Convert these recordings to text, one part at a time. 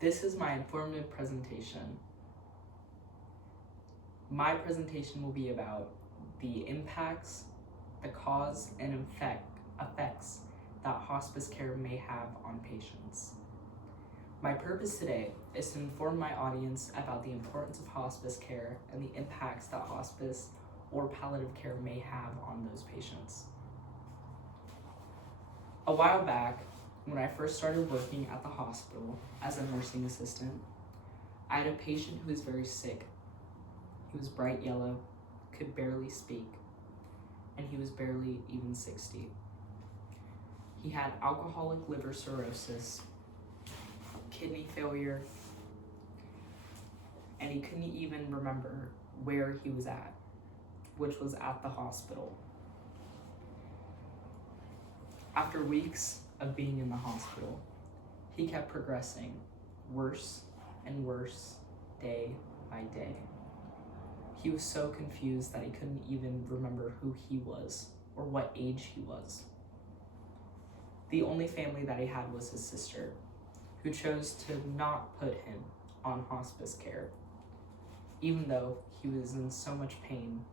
This is my informative presentation. My presentation will be about the impacts, the cause, and effects that hospice care may have on patients. My purpose today is to inform my audience about the importance of hospice care and the impacts that hospice or palliative care may have on those patients. A while back, when I first started working at the hospital as a nursing assistant, I had a patient who was very sick. He was bright yellow, could barely speak, and he was barely even 60. He had alcoholic liver cirrhosis, kidney failure, and he couldn't even remember where he was at, which was at the hospital. After weeks of being in the hospital, he kept progressing worse and worse day by day. He was so confused that he couldn't even remember who he was or what age he was. The only family that he had was his sister, who chose to not put him on hospice care, even though he was in so much pain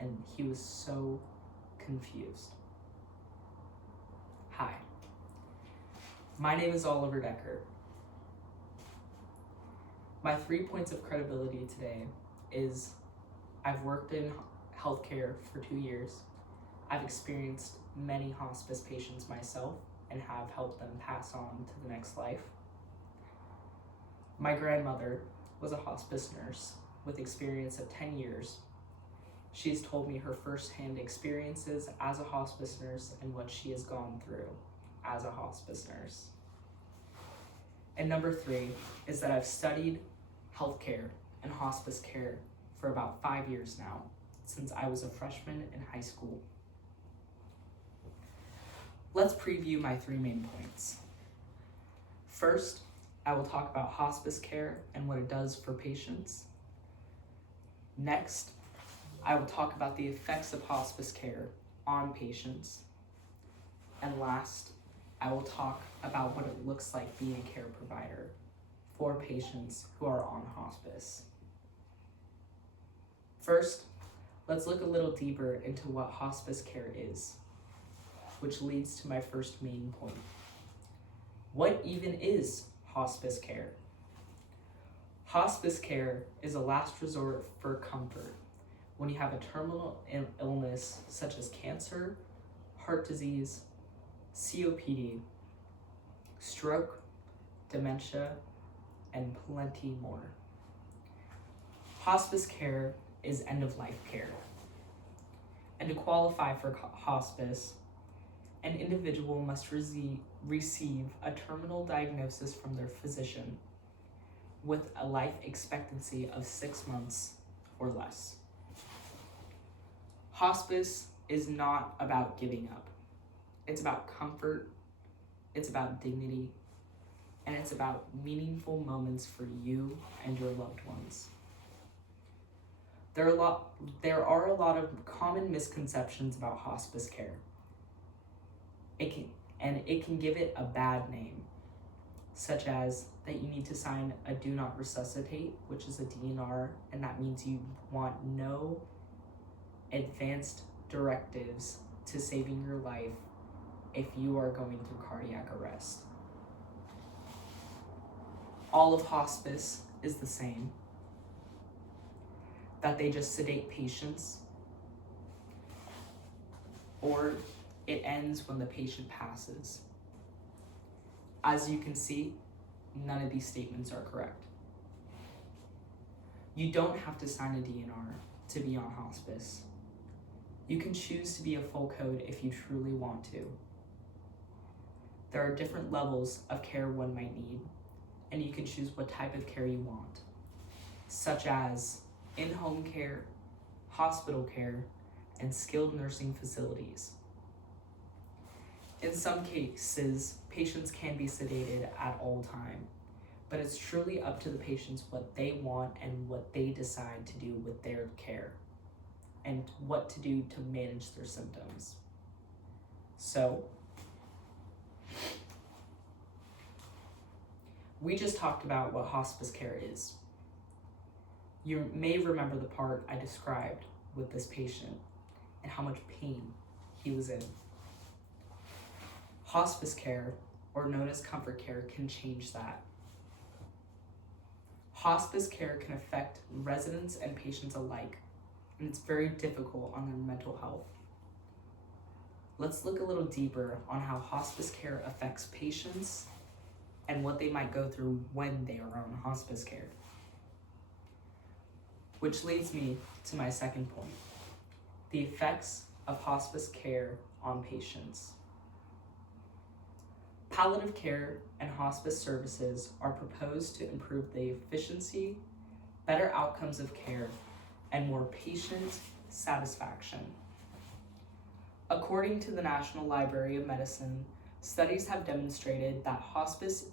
and he was so confused. Hi, my name is Oliver Decker. My 3 points of credibility today is I've worked in healthcare for 2 years. I've experienced many hospice patients myself and have helped them pass on to the next life. My grandmother was a hospice nurse with experience of 10 years. She's told me her firsthand experiences as a hospice nurse and what she has gone through as a hospice nurse. And number 3 is that I've studied healthcare and hospice care for about 5 years now, since I was a freshman in high school. Let's preview my 3 main points. First, I will talk about hospice care and what it does for patients. Next, I will talk about the effects of hospice care on patients. And last, I will talk about what it looks like being a care provider for patients who are on hospice. First, let's look a little deeper into what hospice care is, which leads to my first main point. What even is hospice care? Hospice care is a last resort for comfort when you have a terminal illness such as cancer, heart disease, COPD, stroke, dementia, and plenty more. Hospice care is end-of-life care. And to qualify for hospice, an individual must receive a terminal diagnosis from their physician with a life expectancy of 6 months or less. Hospice is not about giving up. It's about comfort, it's about dignity, and it's about meaningful moments for you and your loved ones. There are a lot of common misconceptions about hospice care. It can give it a bad name, such as that you need to sign a do not resuscitate, which is a DNR, and that means you want no advanced directives to saving your life if you are going through cardiac arrest. All of hospice is the same, that they just sedate patients, or it ends when the patient passes. As you can see, none of these statements are correct. You don't have to sign a DNR to be on hospice. You can choose to be a full code if you truly want to. There are different levels of care one might need, and you can choose what type of care you want, such as in-home care, hospital care, and skilled nursing facilities. In some cases, patients can be sedated at all time, but it's truly up to the patients what they want and what they decide to do with their care and what to do to manage their symptoms. So, We just talked about what hospice care is. You may remember the part I described with this patient and how much pain he was in. Hospice care, or known as comfort care, can change that. Hospice care can affect residents and patients alike, and it's very difficult on their mental health. Let's look a little deeper on how hospice care affects patients and what they might go through when they are on hospice care. Which leads me to my second point, the effects of hospice care on patients. Palliative care and hospice services are proposed to improve the efficiency, better outcomes of care, and more patient satisfaction. According to the National Library of Medicine, studies have demonstrated that hospice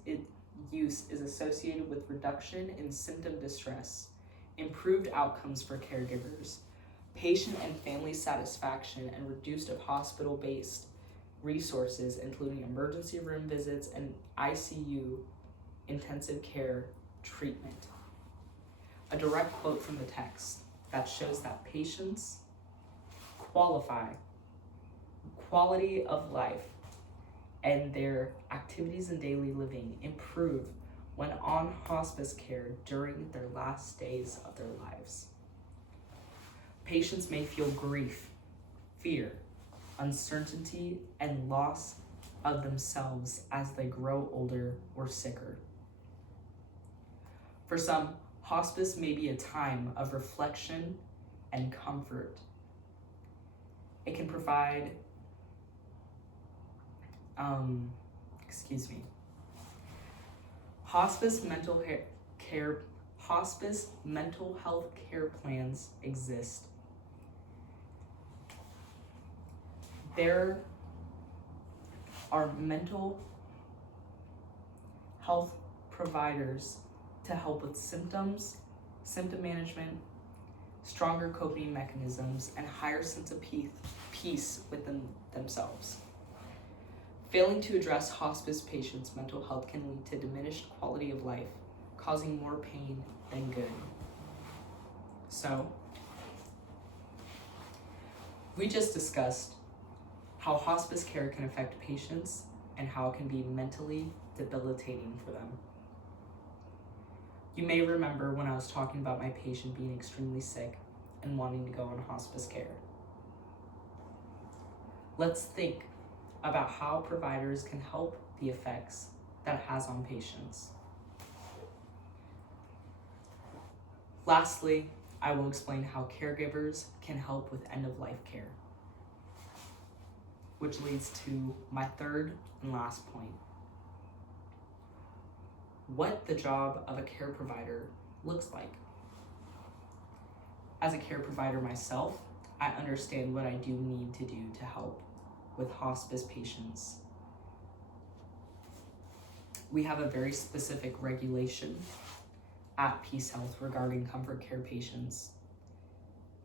use is associated with reduction in symptom distress, improved outcomes for caregivers, patient and family satisfaction, and reduced of hospital-based resources, including emergency room visits and ICU intensive care treatment. A direct quote from the text that shows that patients quality of life and their activities in daily living improve when on hospice care during their last days of their lives. Patients may feel grief, fear, uncertainty, and loss of themselves as they grow older or sicker. For some, hospice may be a time of reflection and comfort. It can provide, hospice mental health care plans exist. There are mental health providers to help with symptom management, stronger coping mechanisms, and higher sense of peace within themselves. Failing to address hospice patients' mental health can lead to diminished quality of life, causing more pain than good. So, we just discussed how hospice care can affect patients and how it can be mentally debilitating for them. You may remember when I was talking about my patient being extremely sick and wanting to go on hospice care. Let's think about how providers can help the effects that it has on patients. Lastly, I will explain how caregivers can help with end-of-life care, which leads to my third and last point. What the job of a care provider looks like. As a care provider myself, I understand what I do need to do to help with hospice patients. We have a very specific regulation at Peace Health regarding comfort care patients.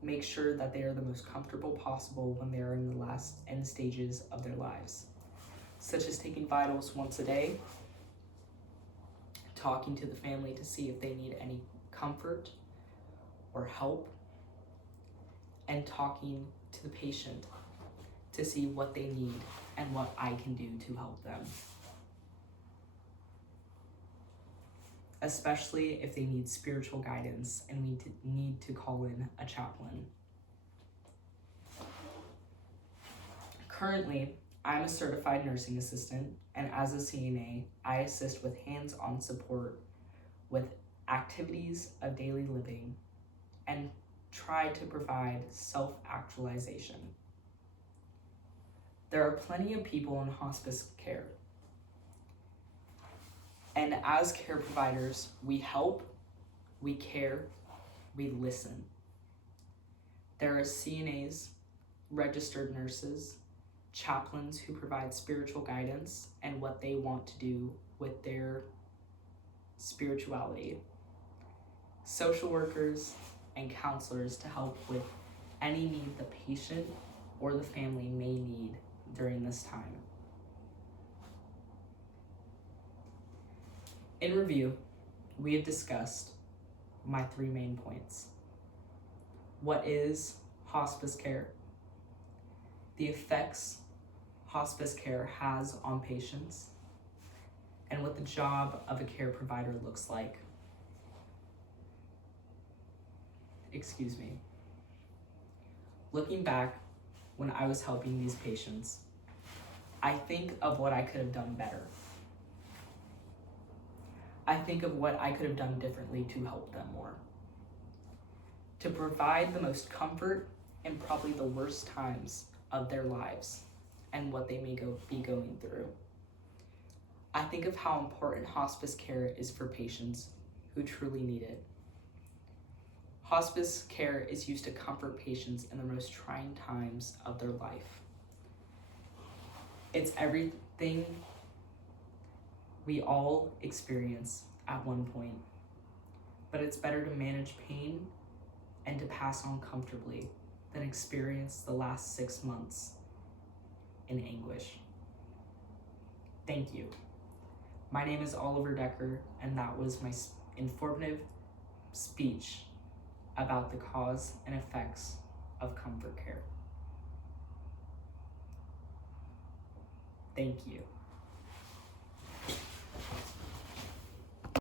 Make sure that they are the most comfortable possible when they are in the last end stages of their lives, such as taking vitals once a day, talking to the family to see if they need any comfort or help, and talking to the patient to see what they need and what I can do to help them. Especially if they need spiritual guidance and we need to call in a chaplain. Currently, I'm a certified nursing assistant, and as a CNA, I assist with hands-on support with activities of daily living and try to provide self-actualization. There are plenty of people in hospice care. And as care providers, we help, we care, we listen. There are CNAs, registered nurses, chaplains who provide spiritual guidance and what they want to do with their spirituality, social workers, and counselors to help with any need the patient or the family may need during this time. In review, we have discussed my 3 main points. What is hospice care? The effects hospice care has on patients, and what the job of a care provider looks like. Excuse me. Looking back, when I was helping these patients, I think of what I could have done better. I think of what I could have done differently to help them more. To provide the most comfort in probably the worst times of their lives and what they may be going through. I think of how important hospice care is for patients who truly need it. Hospice care is used to comfort patients in the most trying times of their life. It's everything we all experience at one point, but it's better to manage pain and to pass on comfortably than experience the last 6 months in anguish. Thank you. My name is Oliver Decker, and that was my informative speech about the cause and effects of comfort care. Thank you.